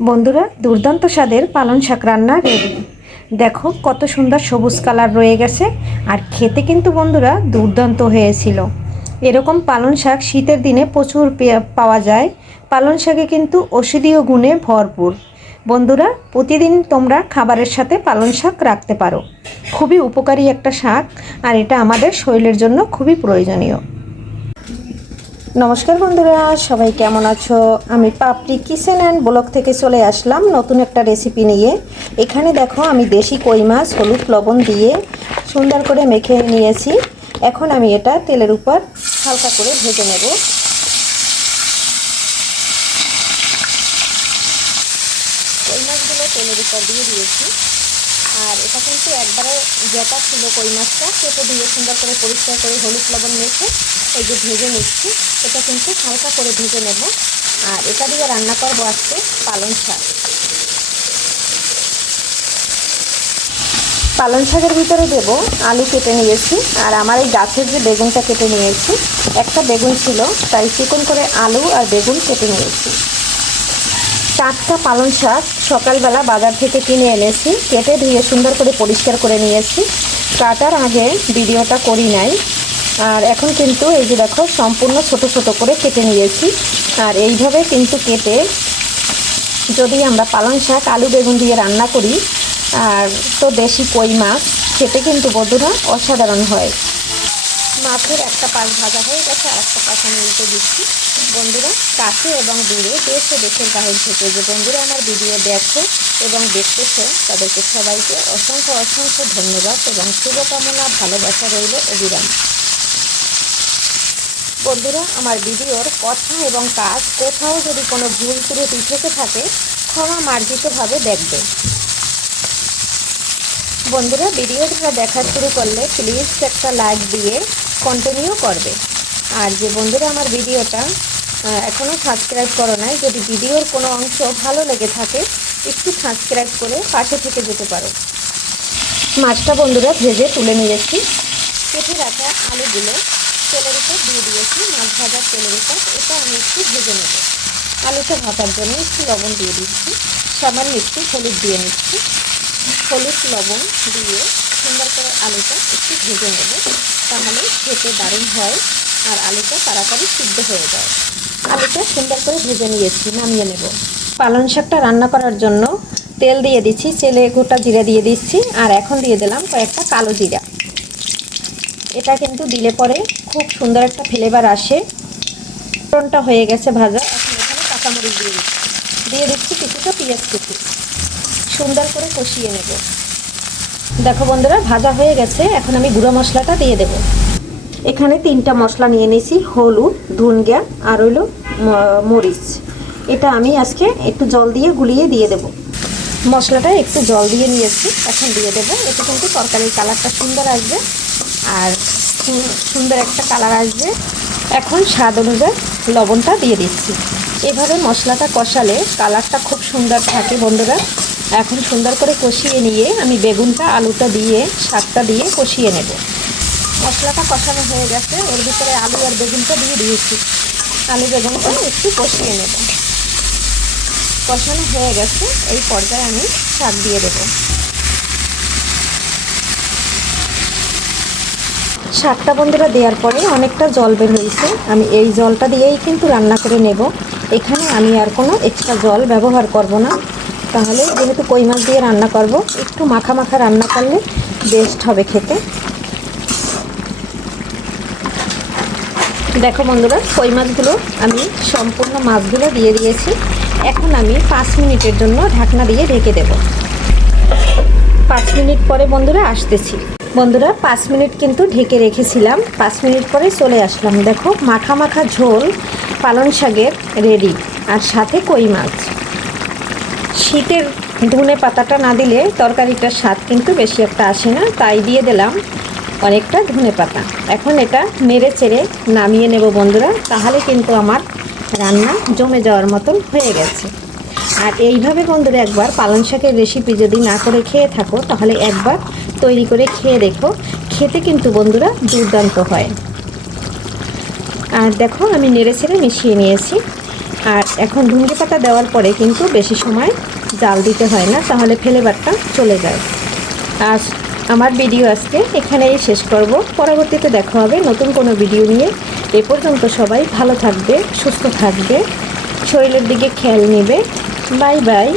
বন্ধুরা, দুর্দান্ত স্বাদের পালং শাক রান্না রেডি। দেখো কত সুন্দর সবুজ কালার রয়ে গেছে, আর খেতে কিন্তু বন্ধুরা দুর্দান্ত হয়েছিল। এরকম পালং শাক শীতের দিনে প্রচুর পাওয়া যায়। পালং শাকে কিন্তু ঔষধীয় গুণে ভরপুর। বন্ধুরা, প্রতিদিন তোমরা খাবারের সাথে পালং শাক রাখতে পারো। খুবই উপকারী একটা শাক, আর এটা আমাদের শরীরের জন্য খুবই প্রয়োজনীয়। নমস্কার বন্ধুরা, সবাই কেমন আছো? আমি পাপড়ি কিচেন অ্যান্ড ব্লগ থেকে চলে আসলাম নতুন একটা রেসিপি নিয়ে। এখানে দেখো আমি দেশি কই মাছ হলুদ লবণ দিয়ে সুন্দর করে মেখে নিয়েছি। এখন আমি এটা তেলের উপর হালকা করে ভেজে নেব। কই মাছগুলো তেলের উপর দিয়ে দিয়েছি, আর এটা কিন্তু একবারে জেতা ছিল কই মাছটা, কেটে দিয়ে সুন্দর করে পরিষ্কার করে হলুদ লবণ মেখে এই যে ভেজে নিচ্ছি। এটা কিন্তু হালকা করে ভেজে নেব, আর এটা দিয়ে রান্না করবো আজকে পালং শাক। পালং শাকের ভিতরে দেব আলু কেটে নিয়েছি, আর আমার এই গাছের যে বেগুনটা কেটে নিয়েছি, একটা বেগুন ছিল তাই চিকন করে আলু আর বেগুন কেটে নিয়েছি। টাটকা পালং শাক সকালবেলা বাজার থেকে কিনে এনেছি, কেটে ধুয়ে সুন্দর করে পরিষ্কার করে নিয়েছি। কাটার আগে ভিডিওটা করি নাই, আর এখন কিন্তু এই যে দেখো সম্পূর্ণ ছোট ছোট করে কেটে নিয়েছি। আর এইভাবে কিন্তু কেটে যদি আমরা পালং শাক আলু বেগুন দিয়ে রান্না করি, আর তো দেশি কই মাছ, খেতে কিন্তু বন্ধুরা অসাধারণ হয়। মাছের একটা পাশ ভাজা হয়ে গেছে, আর একটা পাশ আমি উল্টে দিচ্ছি। বন্ধুরা, কাছে এবং দূরে দেশে দেশের বাহির থেকে যে বন্ধুরা আমার ভিডিও দেখো এবং দেখতেছো, তাদেরকে সবাইকে অসংখ্য অসংখ্য ধন্যবাদ এবং শুভকামনা, ভালোবাসা রইল অবিরাম। বন্ধুরা, আমার ভিডিওর কথা এবং কাজ কোথাও যদি কোনো ভুল ত্রুটি থেকে থাকে, ক্ষমা মার্জিতভাবে দেখবে। বন্ধুরা, ভিডিওটা দেখা শুরু করলে প্লিজ একটা লাইক দিয়ে কন্টিনিউ করবে। আর যে বন্ধুরা আমার ভিডিওটা এখনও সাবস্ক্রাইব করো নাই, যদি ভিডিওর কোনো অংশ ভালো লেগে থাকে একটু সাবস্ক্রাইব করে পাশে থেকে যেতে পারো। মাছটা বন্ধুরা ভেজে তুলে নিয়েছি। কেটে রাখা আলুগুলো তেলের উপর দিয়ে দিয়েছি, মাছ ভাজার তেলের উপর। এটা আমি একটু ভেজে নেব। আলুটা ভাজার জন্য একটু লবণ দিয়ে দিচ্ছি, সামান্য একটু হলুদ দিয়ে নিচ্ছি। হলুদ লবণ দিয়ে সুন্দর করে আলুটা একটু ভেজে নেব, তাহলে খেতে দারুণ হয় আর আলুটা তাড়াতাড়ি সিদ্ধ হয়ে যায়। আলুটা সুন্দর করে ভেজে নিয়েছি, নামিয়ে নেব। পালং শাকটা রান্না করার জন্য তেল দিয়ে দিচ্ছি, তেলে গোটা জিরা দিয়ে দিচ্ছি, আর এখন দিয়ে দিলাম কয়েকটা কালো জিরা। এটা কিন্তু দিলে পরে খুব সুন্দর একটা ফ্লেভার আসে। ফোড়নটা হয়ে গেছে ভাজা, এখন এখানে কাঁচামরিচ দিয়ে দিচ্ছি কিছুটা পেঁয়াজ কুচি। সুন্দর করে কষিয়ে নেব। দেখো বন্ধুরা, ভাজা হয়ে গেছে, এখন আমি গুঁড়ো মশলাটা দিয়ে দেব। এখানে 3টা মশলা নিয়ে নিয়েছি, হলুদ, ধনিয়া আর হলো মরিচ। এটা আমি আজকে একটু জল দিয়ে গুলিয়ে দিয়ে দেব। মশলাটা একটু জল দিয়ে নিয়েছি, এখন দিয়ে দেব। এতে কিন্তু তরকারির কালারটা সুন্দর আসবে, আর সুন্দর একটা কালার আসবে। এখন স্বাদ অনুযায়ী লবণটা দিয়ে দিচ্ছি। এভাবে মশলাটা কষালে কালারটা খুব সুন্দর থাকে বন্ধুরা। এখন সুন্দর করে কষিয়ে নিয়ে আমি বেগুনটা আলুটা দিয়ে শাকটা দিয়ে কষিয়ে নেব। মশলাটা কষানো হয়ে গেছে, এর ভিতরে আলু আর বেগুনটা দিয়ে দিয়েছি। আলু বেগুনটা একটু কষিয়ে নেব। কষানো হয়ে গেছে, এই পর্যায়ে আমি শাক দিয়ে দেব। শাকটা বন্ধুরা দেওয়ার পরে অনেকটা জল বের হয়েছে, আমি এই জলটা দিয়েই কিন্তু রান্না করে নেব। এখানে আমি আর কোনো এক্সট্রা জল ব্যবহার করব না, তাহলে যেহেতু কই মাছ দিয়ে রান্না করব, একটু মাখা মাখা রান্না করলে বেস্ট হবে খেতে। দেখো বন্ধুরা, কই মাছগুলো আমি সম্পূর্ণ মাছগুলো দিয়ে দিয়েছি। এখন আমি 5 মিনিটের জন্য ঢাকনা দিয়ে ঢেকে দেব। 5 মিনিট পরে বন্ধুরা আসতেছি। বন্ধুরা, 5 মিনিট কিন্তু ঢেকে রেখেছিলাম। 5 মিনিট পরে চলে আসলাম। দেখো মাখা মাখা ঝোল পালং শাকের রেডি, আর সাথে কই মাছ। শীতের ধনে পাতাটা না দিলে তরকারিটার স্বাদ কিন্তু বেশি একটা আসে না, তাই দিয়ে দিলাম অনেকটা ধনে পাতা। এখন এটা নেড়ে চেড়ে নামিয়ে নেব বন্ধুরা, তাহলে কিন্তু আমার রান্না জমে যাওয়ার মতন হয়ে গেছে। আর এইভাবে বন্ধুরা একবার পালং শাকের রেসিপি যদি না করে খেয়ে থাকো, তাহলে একবার তৈরি করে খেয়ে দেখো, খেতে কিন্তু বন্ধুরা দুর্দান্ত হয়। আর দেখো আমি নেড়ে চেড়ে মিশিয়ে নিয়েছি। আর এখন ধুন্দুলি পাতা দেওয়ার পরে কিন্তু বেশি সময় জাল দিতে হয় না, তাহলে ফ্লেভারটা চলে যায়। আর আমার ভিডিও আজকে এখানেই শেষ করব, পরবর্তীতে দেখা হবে নতুন কোনো ভিডিও নিয়ে। এ পর্যন্ত সবাই ভালো থাকবে, সুস্থ থাকবে, শরীরের দিকে খেয়াল নেবে। Bye bye.